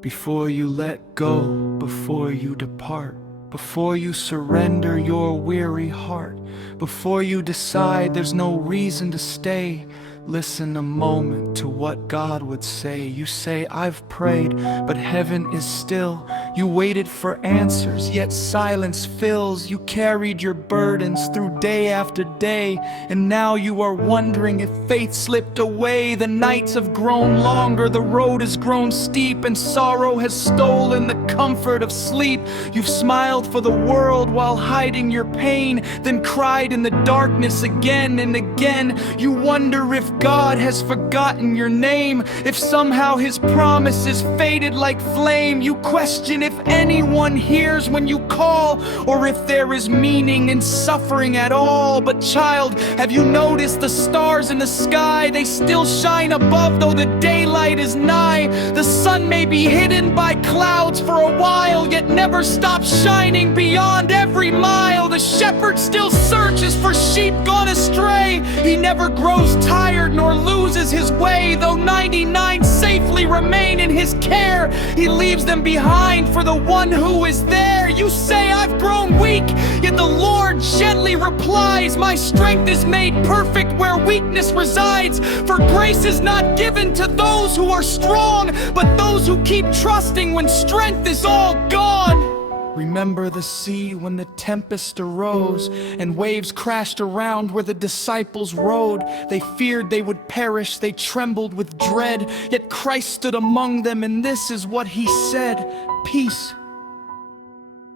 Before you let go, before you depart, before you surrender your weary heart, before you decide there's no reason to stay, listen a moment to what God would say. You say, I've prayed, but heaven is still. You waited for answers, yet silence fills. You carried your burdens through day after day, and now you are wondering if faith slipped away. The nights have grown longer, the road has grown steep, and sorrow has stolen the comfort of sleep. You've smiled for the world while hiding your pain, then cried in the darkness again and again. You wonder if God has forgotten your name, if somehow His promises faded like flame. You question if anyone hears when you call, or if there is meaning in suffering at all. But child, have you noticed the stars in the sky? They still shine above though the daylight is nigh. The sun may be hidden by clouds for a while, yet never stops shining beyond every mile. The shepherd still searches for sheep gone astray. He never grows tired nor loses his way. Though 99 safely remain in His care, He leaves them behind for the one who is there. You say, I've grown weak, yet the Lord gently replies, my strength is made perfect where weakness resides. For grace is not given to those who are strong, but those who keep trusting when strength is all gone. Remember the sea when the tempest arose, and waves crashed around where the disciples rode. They feared they would perish, they trembled with dread, yet Christ stood among them, and this is what He said, peace,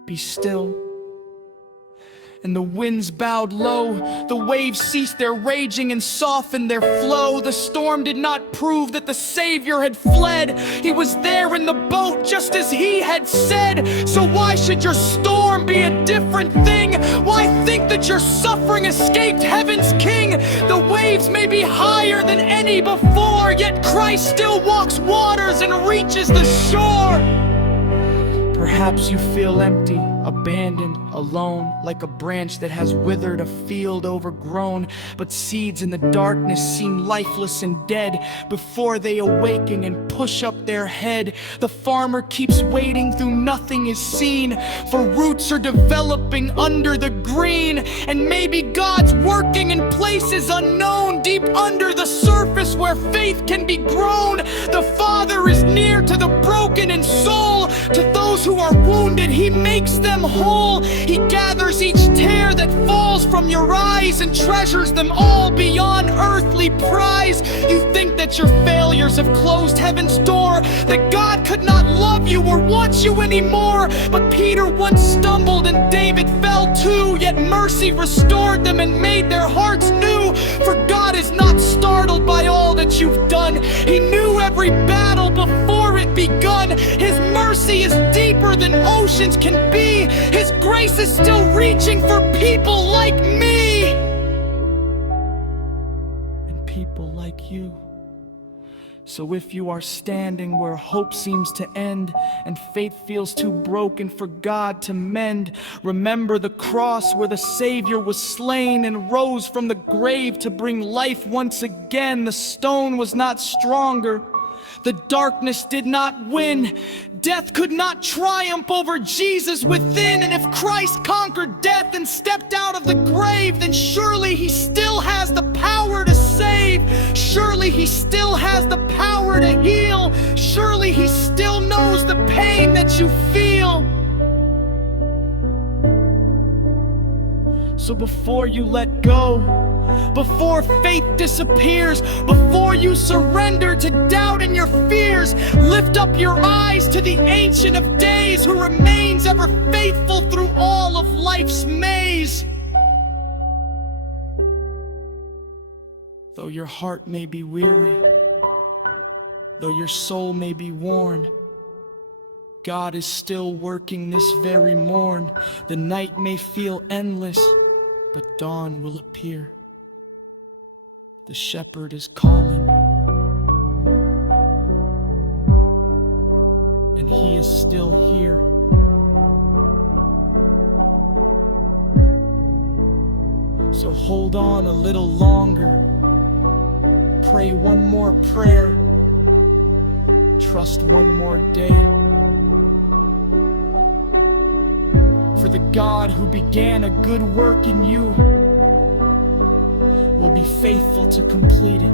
be still. And the winds bowed low, the waves ceased their raging and softened their flow. The storm did not prove that the Savior had fled. He was there in the boat just as He had said. So why should your storm be a different thing? Why think that your suffering escaped heaven's King? The waves may be higher than any before, yet Christ still walks waters and reaches the shore. Perhaps you feel empty, abandoned, alone, like a branch that has withered, a field overgrown. But seeds in the darkness seem lifeless and dead before they awaken and push up their head. The farmer keeps waiting though nothing is seen, for roots are developing under the green. And maybe God's working in places unknown, deep under the surface where faith can be grown. The Father is near to the broken in soul. To those who are wounded, He makes them whole. He gathers each tear that falls from your eyes and treasures them all beyond earthly prize. You think that your failures have closed heaven's door, that God could not love you or want you anymore. But Peter once stumbled and David fell too, yet mercy restored them and made their hearts new. For God is not startled by all that you've done. He knew every battle before it begun. His mercy is deeper than oceans can be. His grace is still reaching for people like me and people like you. So if you are standing where hope seems to end and faith feels too broken for God to mend, remember the cross where the Savior was slain and rose from the grave to bring life once again. The stone was not stronger, the darkness did not win. Death could not triumph over Jesus within. And if Christ conquered death and stepped out of the grave, then surely He still has the power to save. Surely He still has the power to heal. Surely He still knows the pain that you feel. So before you let go, before faith disappears, before you surrender to doubt and your fears, lift up your eyes to the Ancient of Days, who remains ever faithful through all of life's maze. Though your heart may be weary, though your soul may be worn, God is still working this very morn. The night may feel endless, but dawn will appear. The shepherd is calling, and He is still here. So hold on a little longer. Pray one more prayer. Trust one more day. For the God who began a good work in you will be faithful to complete it.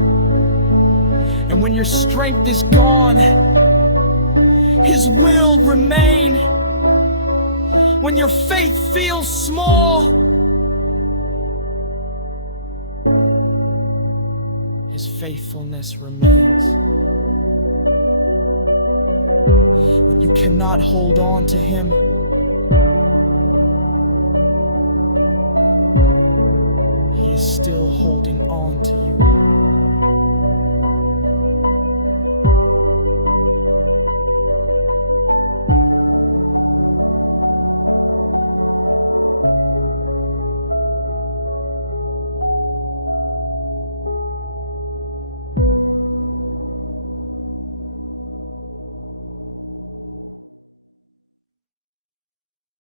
And when your strength is gone, His will remain. When your faith feels small, His faithfulness remains. When you cannot hold on to Him, He is still holding on to you.